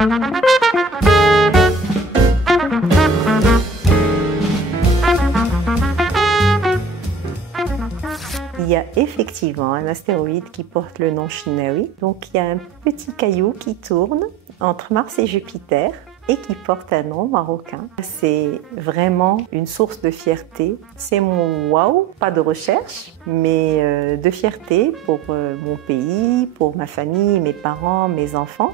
Il y a effectivement un astéroïde qui porte le nom Shinnewy. Donc il y a un petit caillou qui tourne entre Mars et Jupiter et qui porte un nom marocain. C'est vraiment une source de fierté. C'est mon waouh, pas de recherche, mais de fierté pour mon pays, pour ma famille, mes parents, mes enfants.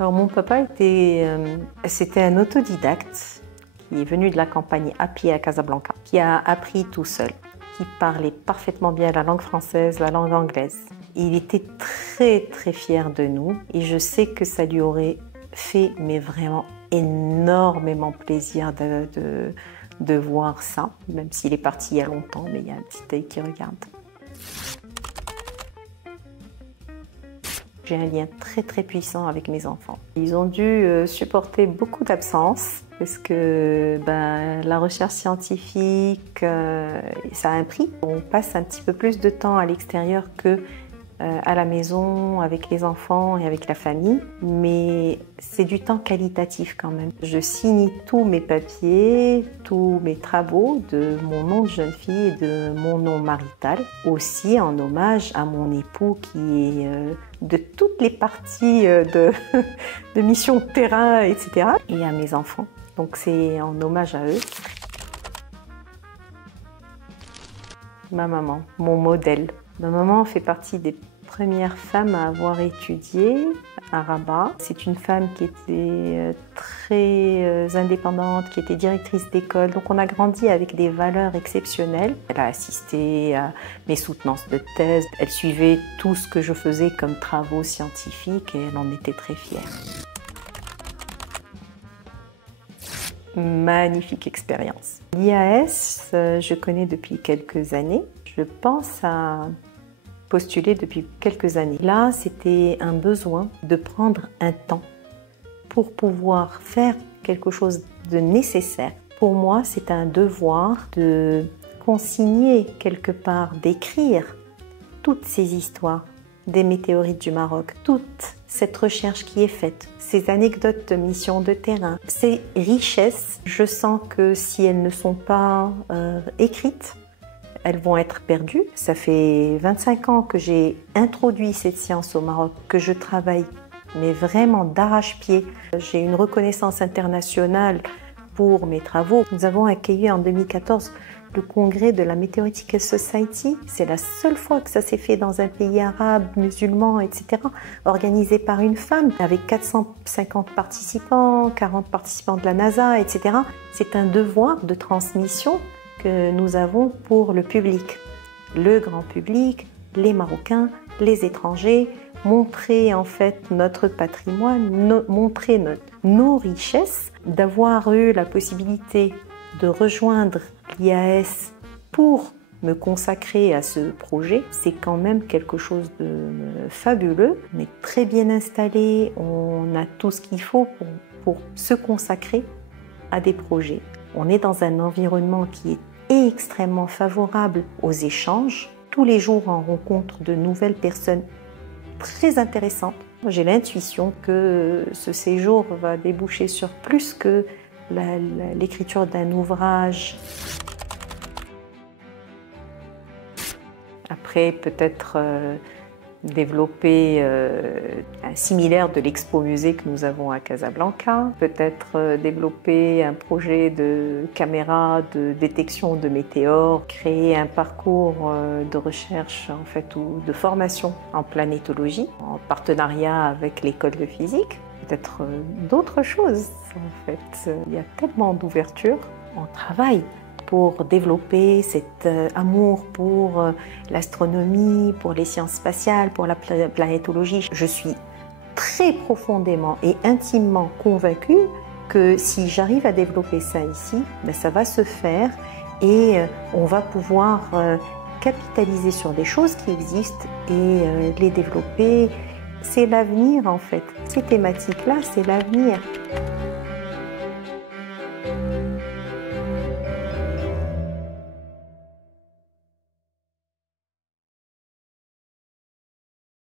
Alors mon papa c'était un autodidacte qui est venu de la campagne à pied à Casablanca, qui a appris tout seul, qui parlait parfaitement bien la langue française, la langue anglaise. Il était très fier de nous et je sais que ça lui aurait fait mais vraiment énormément plaisir de voir ça, même s'il est parti il y a longtemps, mais il y a un petit œil qui regarde. J'ai un lien très puissant avec mes enfants. Ils ont dû supporter beaucoup d'absences parce que la recherche scientifique, ça a un prix. On passe un petit peu plus de temps à l'extérieur que à la maison, avec les enfants et avec la famille, mais c'est du temps qualitatif quand même. Je signe tous mes papiers, tous mes travaux de mon nom de jeune fille et de mon nom marital, aussi en hommage à mon époux qui est de toutes les parties de mission terrain, etc. et à mes enfants. Donc c'est en hommage à eux. Ma maman, mon modèle. Ma maman fait partie des premières femmes à avoir étudié à Rabat. C'est une femme qui était très indépendante, qui était directrice d'école. Donc on a grandi avec des valeurs exceptionnelles. Elle a assisté à mes soutenances de thèse. Elle suivait tout ce que je faisais comme travaux scientifiques et elle en était très fière. Magnifique expérience. L'IAS, je connais depuis quelques années. Je pense à postuler depuis quelques années. Là, c'était un besoin de prendre un temps pour pouvoir faire quelque chose de nécessaire. Pour moi, c'est un devoir de consigner quelque part, d'écrire toutes ces histoires des météorites du Maroc, toute cette recherche qui est faite, ces anecdotes de missions de terrain, ces richesses. Je sens que si elles ne sont pas écrites, elles vont être perdues. Ça fait 25 ans que j'ai introduit cette science au Maroc, que je travaille, mais vraiment d'arrache-pied. J'ai une reconnaissance internationale pour mes travaux. Nous avons accueilli en 2014 le congrès de la Meteoritical Society. C'est la seule fois que ça s'est fait dans un pays arabe, musulman, etc. Organisé par une femme, avec 450 participants, 40 participants de la NASA, etc. C'est un devoir de transmission que nous avons pour le public, le grand public, les Marocains, les étrangers, montrer en fait notre patrimoine, montrer nos richesses, d'avoir eu la possibilité de rejoindre l'IAS pour me consacrer à ce projet, c'est quand même quelque chose de fabuleux. On est très bien installé, on a tout ce qu'il faut pour se consacrer à des projets. On est dans un environnement qui est extrêmement favorable aux échanges. Tous les jours, on rencontre de nouvelles personnes très intéressantes. J'ai l'intuition que ce séjour va déboucher sur plus que l'écriture d'un ouvrage. Après, peut-être développer un similaire de l'expo-musée que nous avons à Casablanca, peut-être développer un projet de caméra de détection de météores, créer un parcours de recherche en fait, ou de formation en planétologie, en partenariat avec l'école de physique, peut-être d'autres choses en fait. Il y a tellement d'ouverture, on travaille pour développer cet amour pour l'astronomie, pour les sciences spatiales, pour la planétologie. Je suis très profondément et intimement convaincue que si j'arrive à développer ça ici, ça va se faire et on va pouvoir capitaliser sur des choses qui existent et les développer. C'est l'avenir en fait. Ces thématiques-là, c'est l'avenir.